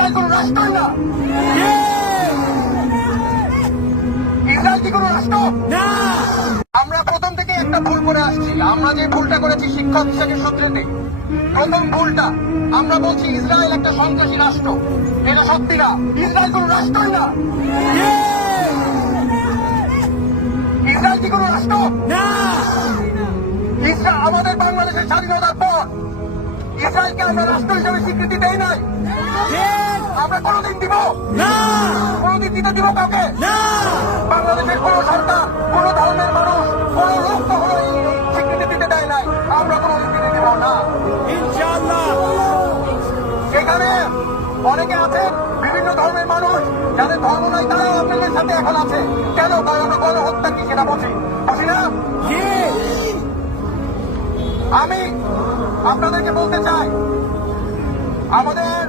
Israel কোন রাষ্ট্রই না। Israel কি কোন রাষ্ট্র না। আমরা প্রথম থেকে একটা ভুল করে আসছি। আমরা যে ভুলটা করেছি শিক্ষক হিসেবে সূত্রেতে, প্রথম ভুলটা আমরা বলছি ইসরায়েল একটা সন্ত্রাসী রাষ্ট্র। এটা সত্যি না, ইসরায়েল কোন রাষ্ট্রই না। ইসরায়েল কি কোন রাষ্ট্র না। আমাদের বাংলাদেশের স্বাধীনতার পর ইসরায়েলকে আমরা রাষ্ট্র হিসেবে স্বীকৃতি দেই নাই। আমরা কোনদিন দিব না, কোনদিন দিতে দিব কাউকে না। বাংলাদেশের কোন সরকার, কোন ধর্মের মানুষ, কোন লোক কখনো এই স্বীকৃতি দিতে দেয় নাই। আমরা কোনদিন দিতে দিব না ইনশাআল্লাহ। এখানে অনেকে আছেন বিভিন্ন ধর্মের মানুষ, যাদের ধর্ম নাই তারাও আপনাদের সাথে এখন আছে। কেন? কারণ আমরা গণহত্যা কি সেটা বুঝি না। আমি আপনাদেরকে বলতে চাই, আমাদের